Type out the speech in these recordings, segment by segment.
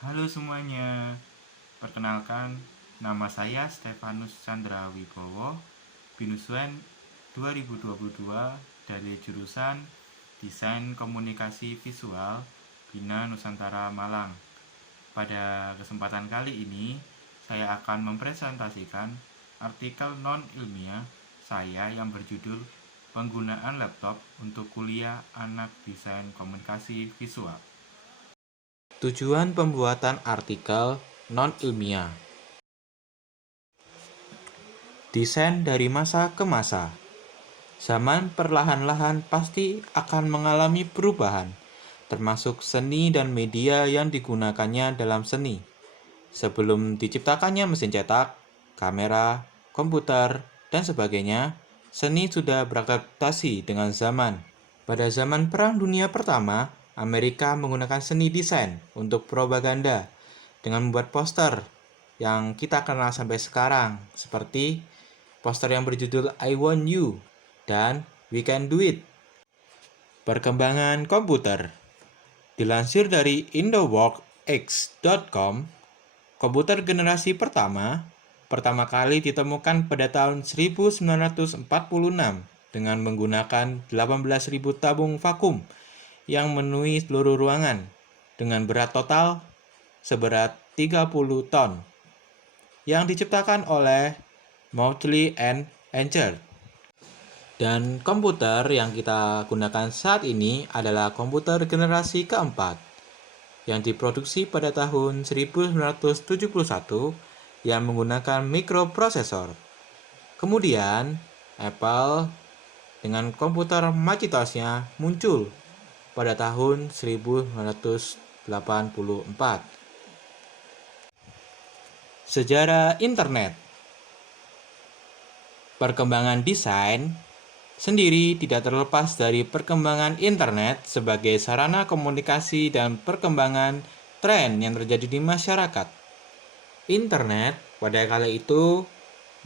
Halo semuanya, perkenalkan nama saya Stefanus Chandra Wibowo, Binuswen 2022 dari jurusan Desain Komunikasi Visual Bina Nusantara Malang. Pada kesempatan kali ini, saya akan mempresentasikan artikel non-ilmiah saya yang berjudul Penggunaan Laptop untuk Kuliah Anak Desain Komunikasi Visual. Tujuan pembuatan artikel non-ilmiah. Desain dari masa ke masa. Zaman perlahan-lahan pasti akan mengalami perubahan, termasuk seni dan media yang digunakannya dalam seni. Sebelum diciptakannya mesin cetak, kamera, komputer, dan sebagainya, seni sudah beradaptasi dengan zaman. Pada zaman Perang Dunia Pertama, Amerika menggunakan seni desain untuk propaganda dengan membuat poster yang kita kenal sampai sekarang, seperti poster yang berjudul I Want You dan We Can Do It. Perkembangan komputer. Dilansir dari indoworkx.com, komputer generasi pertama kali ditemukan pada tahun 1946 dengan menggunakan 18.000 tabung vakum yang memenuhi seluruh ruangan dengan berat total seberat 30 ton yang diciptakan oleh Mauchly and Escher. Dan komputer yang kita gunakan saat ini adalah komputer generasi keempat yang diproduksi pada tahun 1971 yang menggunakan mikroprosesor. Kemudian, Apple dengan komputer Macintosh-nya muncul pada tahun 1984. Sejarah internet. Perkembangan desain sendiri tidak terlepas dari perkembangan internet sebagai sarana komunikasi dan perkembangan tren yang terjadi di masyarakat. Internet pada kala itu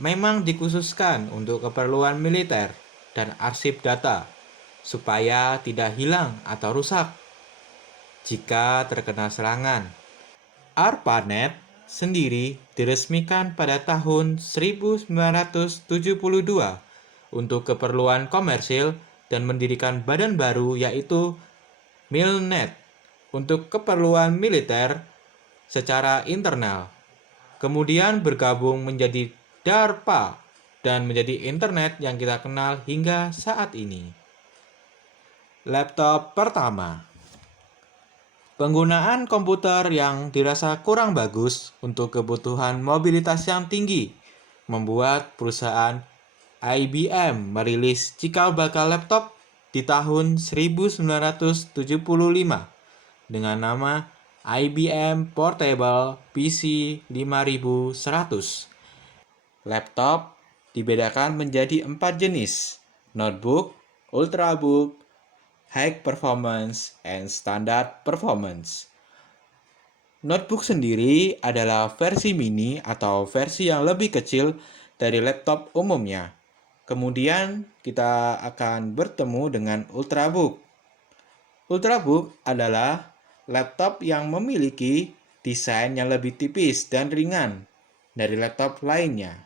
memang dikhususkan untuk keperluan militer dan arsip data supaya tidak hilang atau rusak jika terkena serangan. ARPANET sendiri diresmikan pada tahun 1972 untuk keperluan komersil dan mendirikan badan baru yaitu MILNET untuk keperluan militer secara internal. Kemudian bergabung menjadi DARPA dan menjadi internet yang kita kenal hingga saat ini. Laptop pertama. Penggunaan komputer yang dirasa kurang bagus untuk kebutuhan mobilitas yang tinggi membuat perusahaan IBM merilis cikal bakal laptop di tahun 1975 dengan nama IBM Portable PC 5100. Laptop dibedakan menjadi 4 jenis: notebook, ultrabook, high performance, and standard performance. Notebook sendiri adalah versi mini atau versi yang lebih kecil dari laptop umumnya. Kemudian kita akan bertemu dengan ultrabook. Ultrabook adalah laptop yang memiliki desain yang lebih tipis dan ringan dari laptop lainnya.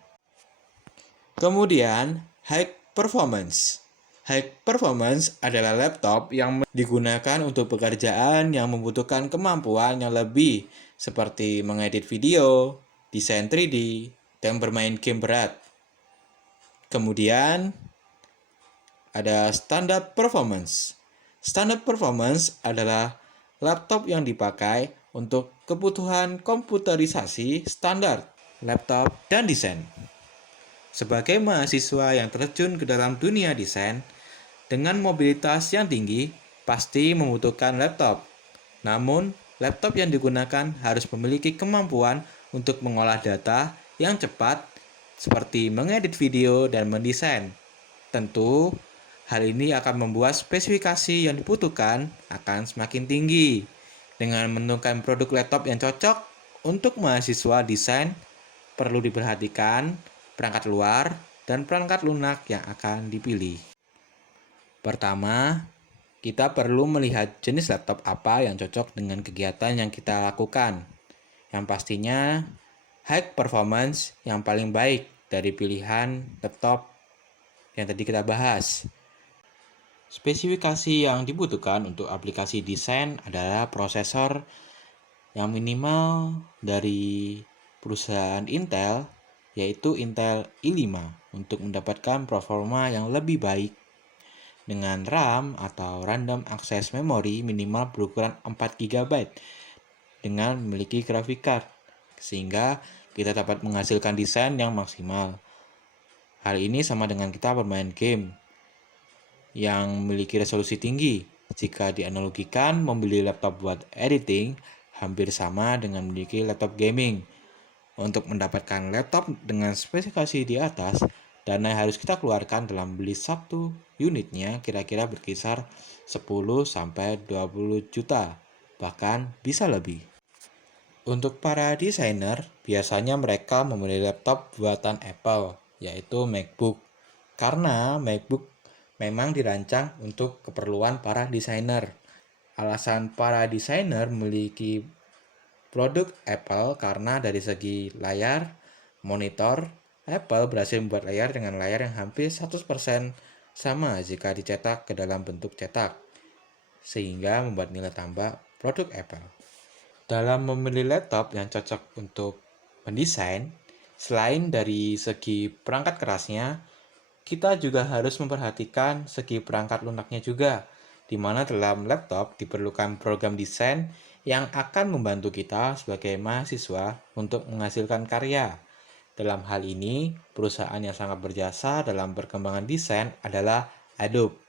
Kemudian high performance. High performance adalah laptop yang digunakan untuk pekerjaan yang membutuhkan kemampuan yang lebih seperti mengedit video, desain 3D, dan bermain game berat. Kemudian ada standard performance. Standard performance adalah laptop yang dipakai untuk kebutuhan komputerisasi standar, laptop, dan desain. Sebagai mahasiswa yang terjun ke dalam dunia desain, dengan mobilitas yang tinggi, pasti membutuhkan laptop. Namun, laptop yang digunakan harus memiliki kemampuan untuk mengolah data yang cepat, seperti mengedit video dan mendesain. Tentu, hal ini akan membuat spesifikasi yang dibutuhkan akan semakin tinggi. Dengan menentukan produk laptop yang cocok untuk mahasiswa desain, perlu diperhatikan perangkat luar dan perangkat lunak yang akan dipilih. Pertama, kita perlu melihat jenis laptop apa yang cocok dengan kegiatan yang kita lakukan. Yang pastinya high performance yang paling baik dari pilihan laptop yang tadi kita bahas. Spesifikasi yang dibutuhkan untuk aplikasi desain adalah prosesor yang minimal dari perusahaan Intel, yaitu Intel i5 untuk mendapatkan performa yang lebih baik dengan RAM atau Random Access Memory minimal berukuran 4 GB dengan memiliki graphic card, sehingga kita dapat menghasilkan desain yang maksimal. Hal ini sama dengan kita bermain game yang memiliki resolusi tinggi. Jika dianalogikan, membeli laptop buat editing hampir sama dengan memiliki laptop gaming. Untuk mendapatkan laptop dengan spesifikasi di atas, dana yang harus kita keluarkan dalam beli satu unitnya kira-kira berkisar 10-20 juta, bahkan bisa lebih. Untuk para desainer, biasanya mereka membeli laptop buatan Apple, yaitu MacBook. Karena MacBook memang dirancang untuk keperluan para desainer. Alasan para desainer memiliki produk Apple karena dari segi layar, monitor, Apple berhasil membuat layar dengan layar yang hampir 100% sama jika dicetak ke dalam bentuk cetak, sehingga membuat nilai tambah produk Apple. Dalam memilih laptop yang cocok untuk mendesain, selain dari segi perangkat kerasnya, kita juga harus memperhatikan segi perangkat lunaknya juga, di mana dalam laptop diperlukan program desain yang akan membantu kita sebagai mahasiswa untuk menghasilkan karya. Dalam hal ini, perusahaan yang sangat berjasa dalam perkembangan desain adalah Adobe.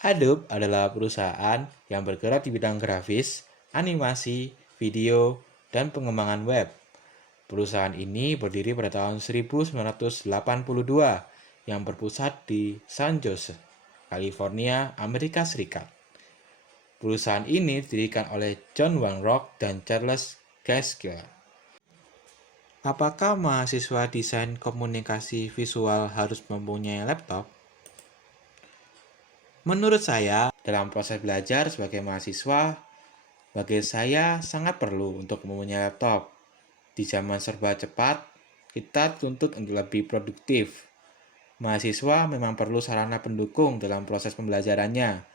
Adobe adalah perusahaan yang bergerak di bidang grafis, animasi, video, dan pengembangan web. Perusahaan ini berdiri pada tahun 1982 yang berpusat di San Jose, California, Amerika Serikat. Perusahaan ini didirikan oleh John Weinrock dan Charles Gaskill. Apakah mahasiswa desain komunikasi visual harus mempunyai laptop? Menurut saya, dalam proses belajar sebagai mahasiswa, bagi saya sangat perlu untuk mempunyai laptop. Di zaman serba cepat, kita tuntut untuk lebih produktif. Mahasiswa memang perlu sarana pendukung dalam proses pembelajarannya.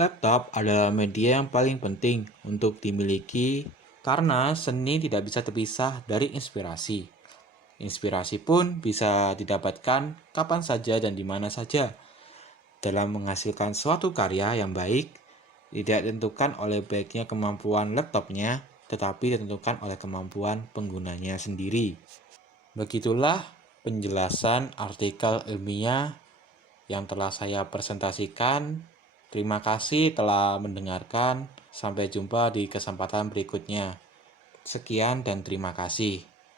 Laptop adalah media yang paling penting untuk dimiliki karena seni tidak bisa terpisah dari inspirasi. Inspirasi pun bisa didapatkan kapan saja dan di mana saja. Dalam menghasilkan suatu karya yang baik, tidak ditentukan oleh baiknya kemampuan laptopnya, tetapi ditentukan oleh kemampuan penggunanya sendiri. Begitulah penjelasan artikel ilmiah yang telah saya presentasikan. Terima kasih telah mendengarkan. Sampai jumpa di kesempatan berikutnya. Sekian dan terima kasih.